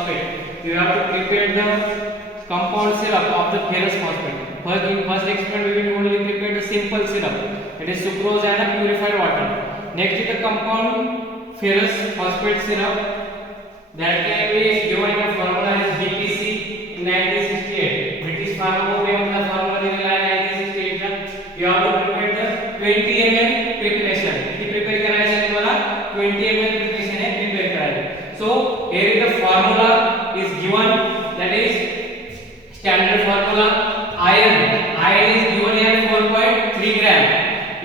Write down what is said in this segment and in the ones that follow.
phosphate. You have to prepare the compound syrup of the ferrous phosphate. In first experiment we will only prepare the simple syrup, that is sucrose and a purified water. Next is the compound ferrous phosphate syrup, that can be given in a formula as BPC in 1968. British Pharmacopoeia का formula दिलेला आहे 1968. You have to prepare the 20 ml preparation. किती prepare करायचे आहे तुम्हाला? 20 ml preparation है prepare करायचे. So here is the formula is given, that is standard formula. Iron is given here 4.3 gram.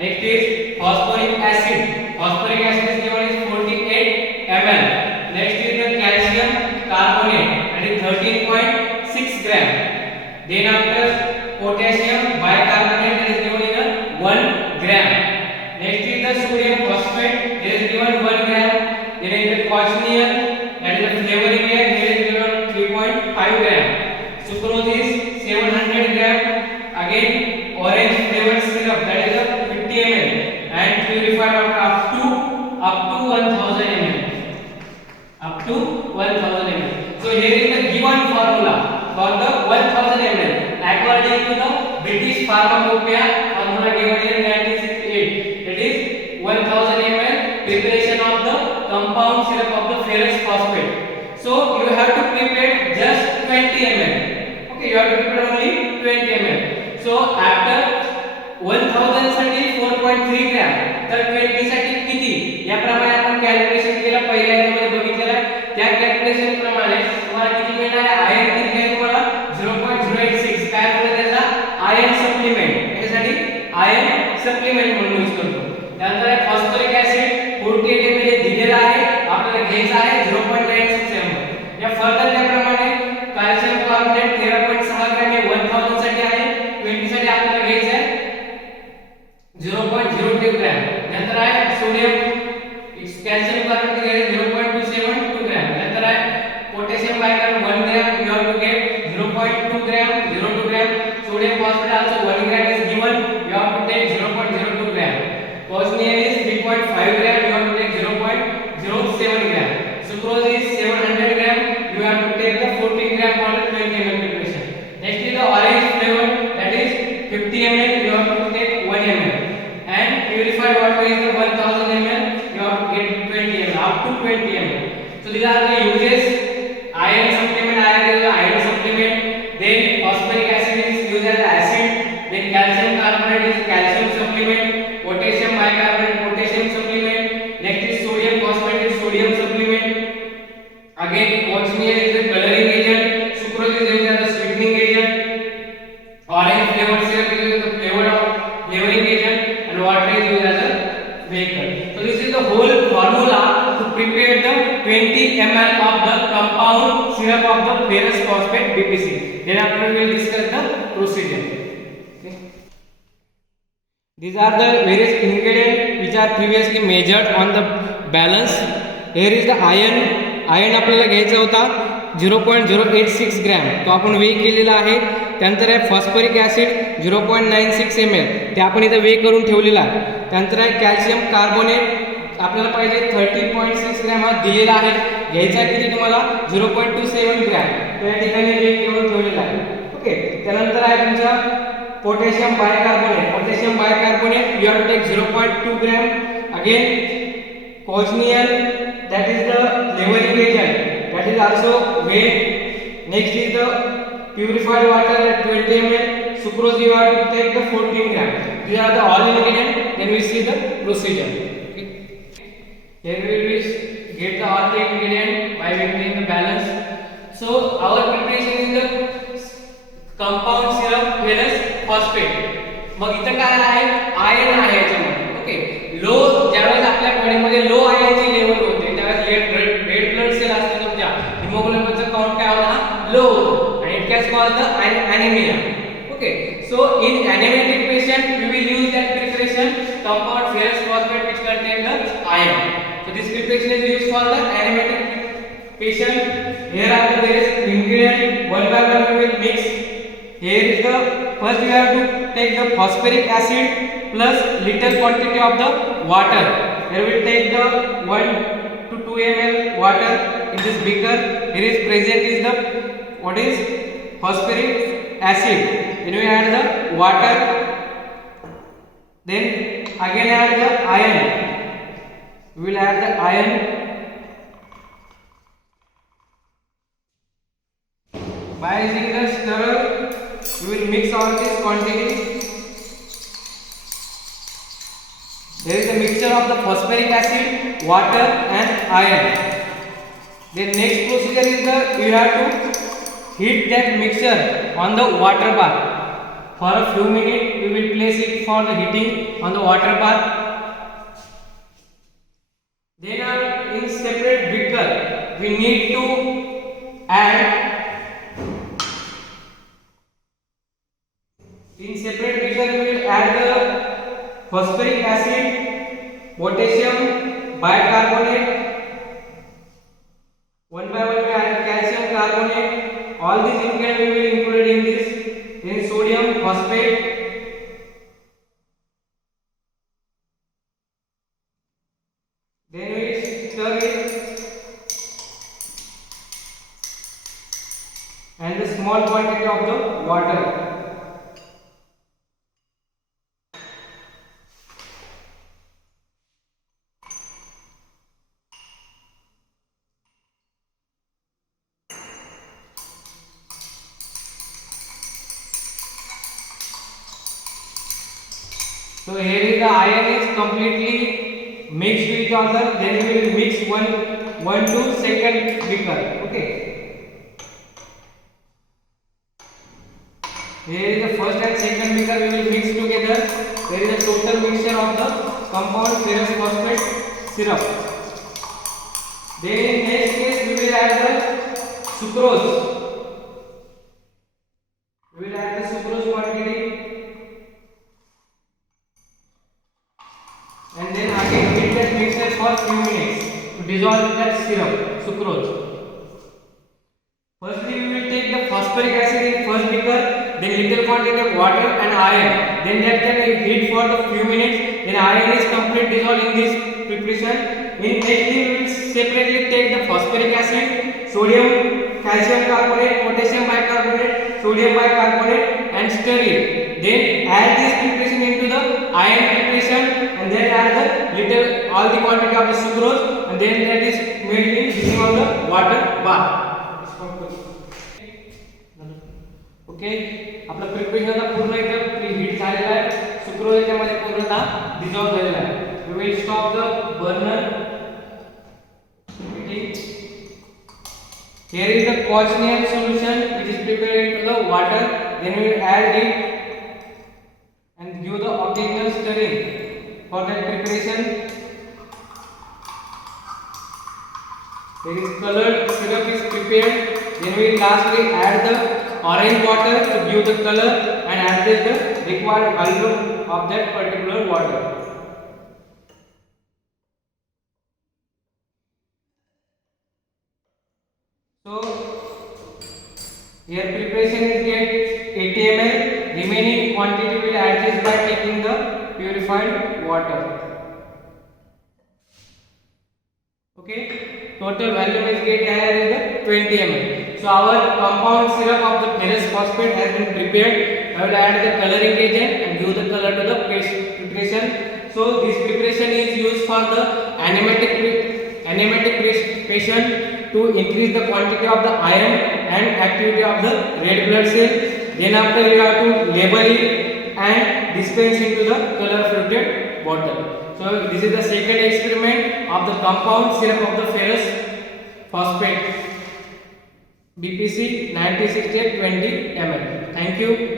Next is phosphoric acid. Phosphoric acid is given is 48 ml. Next is the calcium carbonate, that is 13.6 gram. Then after potassium bicarbonate, that is given in 1 gram. Next is the sodium phosphate, that is given 1 gram. Then is the cochineal, that is the flavoring here, that is given 3.5 gram. Sucrose is 700 gram. Again orange flavored syrup, that is a 50 ml, and purified water up to 1000 ml. Up to 1000 ml. So here is the given formula for the 1000 ml according to the British Pharmacopoeia formula given in 1968. That is 1000 ml preparation of the compound syrup of the ferrous phosphate. So you have to prepare just 20 ml. Okay, you have to prepare only 20 ml. So after 1000 साठी 4.3 gram, तर 20 साठी किती, याप्रमाणे आपण calculation केलं. पहिल्या यामध्ये बघितलेलं त्या कॅल्क्युलेशन प्रमाणे तुम्हाला किती मिळणार आहे? आयर्न किती आहे तुम्हाला? 0.086. काय म्हणतात त्याला? Iron supplement. यासाठी आयर्न सप्लिमेंट म्हणून यूज करतो. त्यानंतर फॉस्फरिक ऍसिड 48 ml दिलेला आहे, आपल्याला घ्यायचा आहे 0.96 ml. या फर्दर त्याप्रमाणे कॅल्शियम कार्बोनेट 13.6 ग्रॅम हे 1000 साठी आहे, 20 साठी आपल्याला घ्यायचं आहे 0.02 ग्रॅम. नंतर आहे सोडियम कॅल्शियम कार्बोनेट घ्यायचं 0.272 ग्रॅम. नंतर आहे potassium bicarbonate 1 gram, you have to get 0.2 gram, 0.2 gram. Sodium phosphate also 1 gram is given, you have to take 0.02 gram. Cochineal is 3.5 gram, you have to take 0.07 gram. Sucrose is 700 gram, you have to take the 14 gram for the 20 ml preparation. Next is the orange flavor, that is 50 ml, you have to take 1 ml. And purified water is the 1000 ml, you have to get 20 ml, up to 20 ml. So these are the uses. Iron supplement, iron is the iron supplement. Then phosphoric acid is used as acid. Then calcium carbonate is calcium supplement. Potassium bicarbonate, potassium supplement. Next is sodium phosphate is sodium supplement. Again cochineal is the coloring agent. Sucrose is used as a sweetening agent. Orange flavored syrup is used as the flavoring agent, and water is used as a vehicle. So this is the whole formula to prepare the 20 ml of the compound syrup of the ferrous phosphate BPC. Then after we will discuss the procedure. Okay. These are the various ingredients which are previously measured on the balance. Here is the iron. Iron आपल्याला घ्यायचा होता 0.086 gram, तो आपण वेग केलेला आहे. त्यानंतर आहे फॉस्फरिक ऍसिड 0.96 ml, ते आपण इथे वेग करून ठेवलेला आहे. त्यानंतर आहे कॅल्शियम कार्बोनेट, आपल्याला पाहिजे 30.6 ग्रॅम हा दिलेला आहे, घ्यायचा किती तुम्हाला? 0.27 ग्रॅम, तो या ठिकाणी वेग करून ठेवलेला आहे. ओके. त्यानंतर आहे तुमचा potassium bicarbonate, you have to take 0.2 gram. Again cochineal, that is the flavoring agent, that is also weighed. Next is the purified water at 20 ml. Sucrose you have to take the 14 gram. These are the all ingredients. Then we see the procedure. Okay. Here we will get the all the ingredient by making the balance. So our preparation is the compound syrup ferrous phosphate. मग इथं काय आहे? Iron आहे याच्यामध्ये. Okay. लो ज्यावेळेस आपल्या बॉडीमध्ये लो आयर्नची level होते त्यावेळेस रेड ब्लड सेल असते तुमच्या हिमोग्लोबिनचा काउंट काय होता? लो होतो, आणि it can cause the anaemia. Okay. So in anaemic patient we will use that preparation compound ferrous phosphate which contain the iron. So this preparation is used for the anemetic patient. Hereafter there is ingredient one by one we will mix. Here is the first we have to take the phosphoric acid plus little quantity of the water. Here we take the 1 to 2 ml water in this beaker, here is present is the what is phosphoric acid. Then we add the water, then again add the iron. We will add the iron. By using the stirrer, we will mix all this quantity. There is a mixture of the phosphoric acid, water and iron. The next procedure is you have to heat that mixture on the water bath. For a few minutes, we will place it for the heating on the water bath. Then in separate beaker, we need to add. In separate beaker, we will add the phosphoric acid, potassium bicarbonate. One by one we add calcium carbonate. All these ingredients we will include in this. Then sodium phosphate. Then we stir it. And the small quantity of the water. So here is the iron is completely mixed with each other. Then we will mix one to second beaker. Okay. Here is the first and second beaker. We will mix together. There is a total mixture of the compound ferrous phosphate syrup. Then in next case we will add the sucrose. We will add the sucrose quantity. And then again heat that mixture for few minutes to dissolve that syrup, sucrose. Firstly, we will take the phosphoric acid in first beaker, then little quantity of water and iron. Then that can heat for the few minutes. Then iron is completely dissolved in this preparation. In next we will separately take the phosphoric acid, sodium, calcium carbonate, potassium bicarbonate, sodium bicarbonate and stir it. Then add this preparation into the iron preparation and then add the all the quantity of the sucrose and then that is made in using of the water bath. Okay, आपला preparation आता पूर्ण इथे heat झालेला आहे. Sucrose याच्यामध्ये पूर्णतः dissolve झालेला आहे. We will stop the burner. Here is the Kochnian solution which is prepared into the water. Then we will add it and give the occasional stirring for that preparation. There is colored syrup is prepared. Then we lastly add the orange water to give the color and adjust the required volume of that particular water. So here preparation is get 80 ml. Remaining quantity will adjust by taking the purified water. Okay, total volume is get here is the 20 ml. So our compound syrup of the ferrous phosphate has been prepared. I will add the coloring agent and give the color to the preparation. So this preparation is used for the anemic patient to increase the quantity of the iron and activity of the red blood cell. Then after you have to label it and dispense into the color fluted bottle. So this is the second experiment of the compound syrup of the ferrous phosphate BPC 96 20 ml. Thank you.